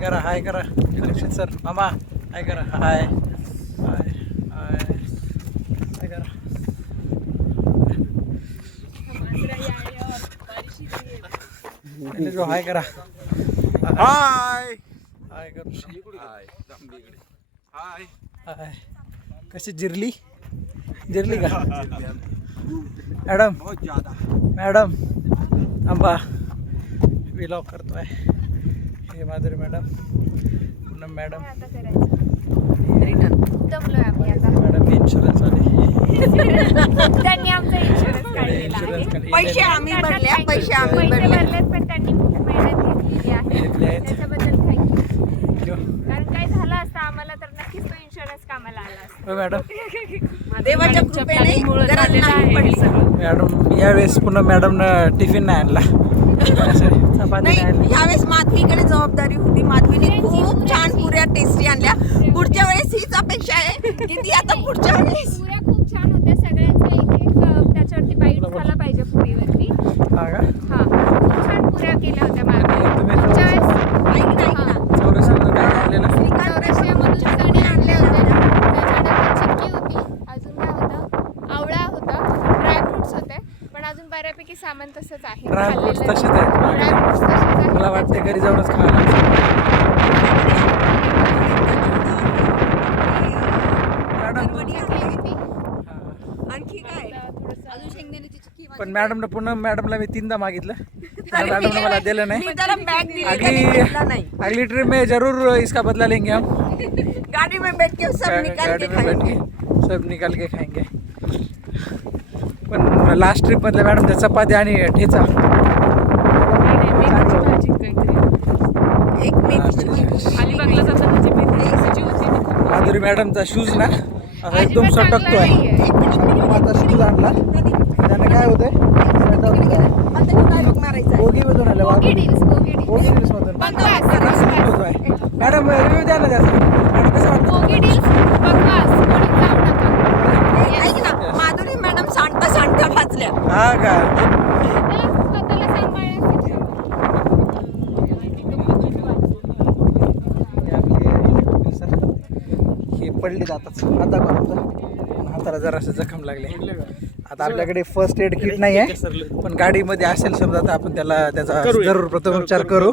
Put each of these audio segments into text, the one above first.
करा परीक्षित सर मामा हाय करा हाय हाय हाय हाय करा जो हाय करा हाय हाय करू हाय हाय कशी जिरली का मॅडम बहुत ज्यादा मॅडम थांबा विलॉग करतोय हे Madhuri madam Poonam madam madam insurance वाले त्यांनी आमचा इन्शुरन्स काढलेला आहे. पैसे आम्ही भरले पैसे भरलेत पण त्यांनी खूप मेहनत घेतलेली आहे त्याच्याबद्दल थँक्यू. कारण काय झालं असतं आम्हाला तर नक्कीच तो इन्शुरन्स कामाला आला असता. मॅडम देवाच्या कृपेने गरज नाही पडली. मॅडम यावेळेस पुन्हा मॅडमनं टिफिन नाही आणला चपाती नाही नाही आणली. यावेळेस माधवीकडे जबाबदारी होती. माधवीने खूप छान पुऱ्या टेस्टी आणल्या. पुढच्या वेळेस हीच अपेक्षा आहे की ती आता पुढच्या वेळेस पुऱ्या खूप छान होत्या सगळ्यांचा एक एक त्याच्यावरती बाईट झाला पाहिजे पुरीवरती. हा का हा खूप छान पुऱ्या केल्या होत्या मॅम. तुम्ही पुढच्या वेळेस ऐक ना चौरसाला काय आणलेलं चौरशियामधून चणे आणले होते. त्याच्यानंतर चिक्की होती. अजून काय होतं आवळा होता. ड्रायफ्रुट्स होते. पण अजून बऱ्यापैकी सामान तसंच आहे. ड्रायफ्रुट्स तसेच आहेत मागे. ड्रायफ्रुट्स तसेच आहेत. मला वाटते घरी जाऊनच खायला आणखी काय अजून शेंगदाण्याची चिक्की पण मॅडमनं पुन्हा मॅडमला मी 3दा मागितलं मॅडमने मला दिलं नाही. मी त्याला बॅग दिली त्याने घेतला नाही. अगली ट्रिप में जरूर इसका बदला लेंगे हम गाड़ी में बैठ के सब निकाल गाड़ी के में बैठ खाएंगे. के सब निकाल के खाएंगे. पण लास्ट ट्रिप मधल्या मॅडमच्या चपाती आणि ठेचा एक मेथीची भाजी. माधुरी मॅडमचा शूज ना असा एकदम सटकतोय. माझा शूज आणला त्याने काय होतंय आता तू डायलॉग मारायचा आहे. बोगी मधून आलं bogie deals bogie deals bogie news मधून बकवास. मॅडम रिव्ह्यू द्या ना त्याचा मॅडम कसं वाटतं बोगी डील्स बकवास कोणी जाऊ नका. ऐक ना माधुरी मॅडम सांडता वाचल्या. हा का स्वतःला सांभाळण्यासाठी हे पडले जातात हाताला जरासं जखम लागले. आता आपल्याकडे फर्स्ट एड किट नाही आहे पण गाडीमध्ये असेल समजा तर आपण त्याचा जरूर प्रथमोपचार करू.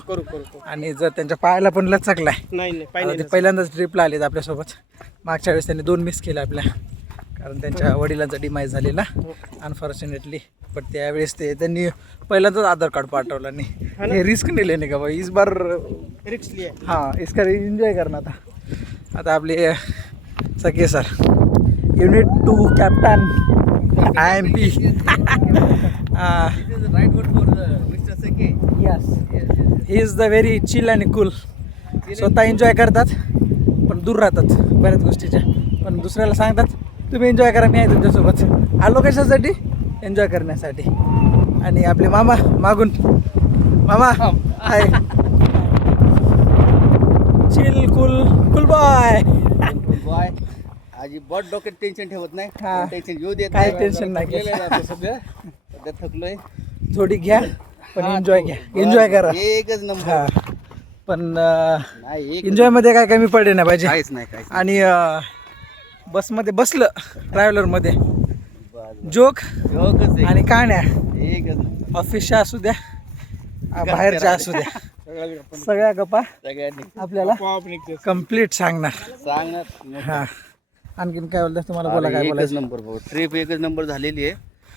आणि जर त्यांच्या पायाला पण लचकलाय आता ते पहिल्यांदाच ट्रिपला आलेत आपल्यासोबत. मागच्या वेळेस त्यांनी 2 मिस केल्या आपल्या कारण त्यांच्या वडिलांचा डिमाइज झालेला अनफॉर्च्युनेटली. बट त्यावेळेस त्यांनी पहिल्यांदाच आधार कार्ड पाठवलं नाही. हे रिस्क नाही लेने का भाई इस बार रिस्क लिया. हाँ इसका एंजॉय करना था. आता आपले सके sir unit 2 captain IMP yes he is the very chill आणि कूल. स्वतः एन्जॉय करतात पण दूर राहतात बऱ्याच गोष्टीच्या. पण दुसऱ्याला सांगतात तुम्ही एन्जॉय करा मी आहे तुमच्यासोबत. आलो कशासाठी एन्जॉय करण्यासाठी. आणि आपले मामा मागून मामा आहे चिल कूल बॉय बॉय अजिबात डोक्यात टेन्शन ठेवत नाही. हा. टेन्शन येऊ देत काय टेन्शन नाही थकलेलं आहे आपलं सगळं. सध्या थकलोय. थोडी घ्या पण एन्जॉय घ्या एन्जॉय करा. एकच हा नंबर. पण नाही एक एन्जॉय मध्ये काय कमी पडले नाही पाहिजे. काहीच नाही काहीच आणि बसमध्ये बसलं ट्रॅव्हलरमध्ये जोक योगच आहे. आणि कहाण्या एकच नंबर. ऑफिसच्या असू द्या बाहेरच्या असू द्या सगळ्या गप्पा सगळ्यांनी आपल्याला कम्प्लीट सांगणार. सांगणार. हा आणखीन काय बोलतात तुम्हाला बोला काय एकच बोलायचं. नंबर भाऊ. ट्रिप एकच नंबर झालेली आहे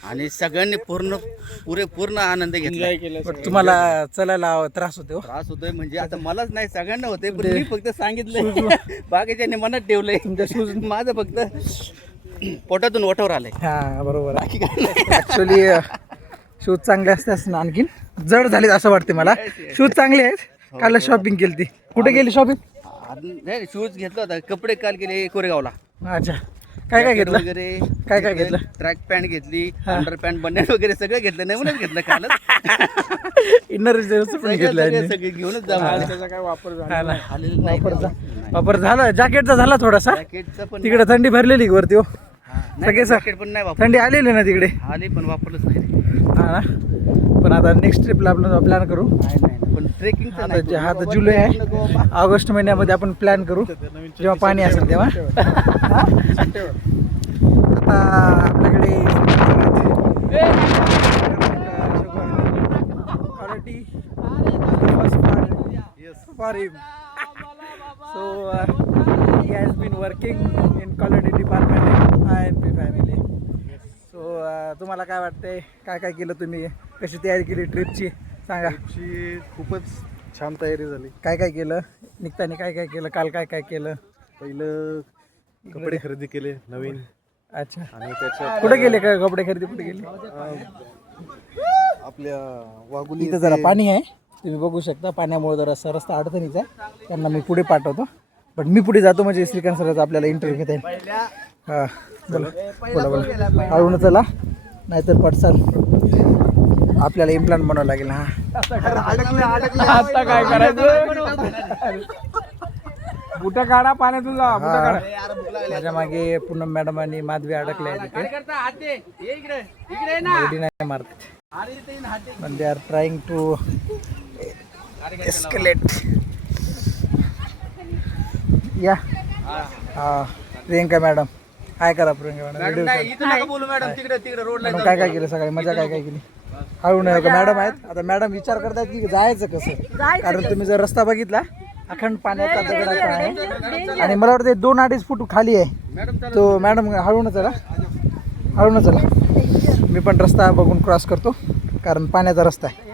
आणि सगळ्यांनी पूर्ण आनंद घेतला. पण तुम्हाला चलायला त्रास होतो. त्रास होतोय म्हणजे आता मलाच नाही सगळ्यांना होतोय पण मी फक्त सांगितलंय. बाकीच्याने मनात ठेवलंय. तुमच्या शूज माझं फक्त पोटातून ओठावर आलंय. हा बरोबर ऍक्च्युली शूज चांगले असतात ना आणखीन जड झालेत असं वाटते मला. शूज चांगले आहेत. काल शॉपिंग केली ती कुठे गेली शॉपिंग. नाही शूज घेतला होता. कपडे काल गेले कोरेगावला. अच्छा काय घेतलं वगैरे काय घेतलं. ट्रॅक पॅन्ट घेतली अंडर पॅन्ट बनियन वगैरे सगळं घेतलं. नवीनच घेतलं कालच. इनर पण घेतलं सगळे घेऊनच जा. वापर झाला जॅकेटचा झाला थोडासा. जॅकेटचं पण तिकडे थंडी भरलेली वरती हो सगळे सर जॅकेट पण नाही वापरलं. थंडी आलेली ना तिकडे. आली पण वापरलंच नाही. हा ना पण आता नेक्स्ट ट्रिपला आपण प्लॅन करू. पण ट्रेकिंगचं आता जे हा तर जुलै आहे, ऑगस्ट महिन्यामध्ये आपण प्लॅन करू जेव्हा पाणी असेल तेव्हा. आता आपल्याकडे for him. So he has been working in quality department in IMP family. So तुम्हाला काय वाटतंय, काय काय केलं तुम्ही, कशी तयारी केली ट्रिपची सांगा. ची खूपच छान तयारी झाली. काय काय केलं निघताना, काय काय केलं, काल काय काय केलं. पहिलं कपडे खरेदी केले नवीन. अच्छा, आणि त्याच्या कुठे गेले का कपडे खरेदी, कुठे गेले. आपल्या वाघुली इथं जरा पाणी आहे, तुम्ही बघू शकता. पाण्यामुळे जरा रस्ता अडचणीचा आहे, त्यांना मी पुढे पाठवतो. पण मी पुढे जातो म्हणजे श्रीकांत सरांचा आपल्याला इंटरव्ह्यू घेता येईल. हां बोला बोला बोला. हळून चला, नाहीतर पडसाल. आपल्याला इम्प्लांट बनावं लागेल. हां आता काय करायचं, बुटं काढा पाण्यातून जा, बुटं काढा. माझ्या मागे पूनम मॅडम आणि माधवी अडकले आहे तिथे. उडी नाही मारत, पण they are trying to escalate. या प्रियंका मॅडम, काय करा प्रियंका मॅडम. मॅडम काय काय केलं सकाळी, मजा काय काय केली. हळू नाही का मॅडम आहेत. आता मॅडम विचार करतात की जायचं कसं, कारण तुम्ही जर रस्ता बघितला अखंड पाण्याचा दगडाचा आहे आणि मला वाटतं 2-2.5 फूट खाली आहे तो. मॅडम हळून चला, हळून चला. मी पण रस्ता बघून क्रॉस करतो कारण पाण्याचा रस्ता आहे.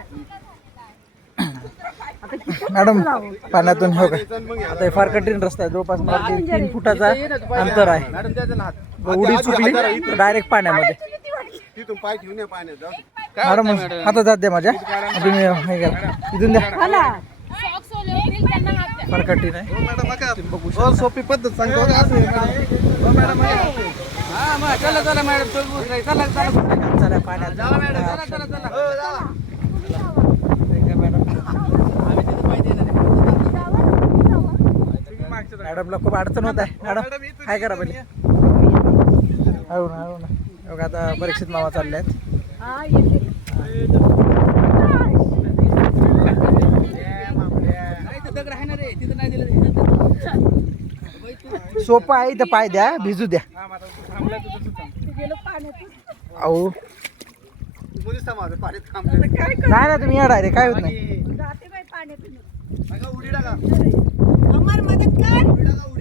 मॅडम पाण्यातून हो का, आता हे फार कठीण रस्ता आहे. जवळपास मला 3 फुटाचा अंतर आहे. उडी चुकली तर डायरेक्ट पाण्यामध्ये. तिथून पाय ठेवून या पाण्यात जाऊ. मॅडम हातात जात द्या माझ्या, तुम्ही हे करा इथून द्या. फार कठीण आहे. सोपी पद्धत सांगतो. चला पाण्यात. मॅडमला खूप अडचण होत आहे. मॅडम काय करा पहिले, हळू ना हळू ना. बघा आता परीक्षित मामा चालले आहेत. सोपं आहे, इथं पाय द्या, भिजू द्या. अहो नाही ना, तुम्ही या डायरेक्ट, काय होत नाही. अमर मदत कर.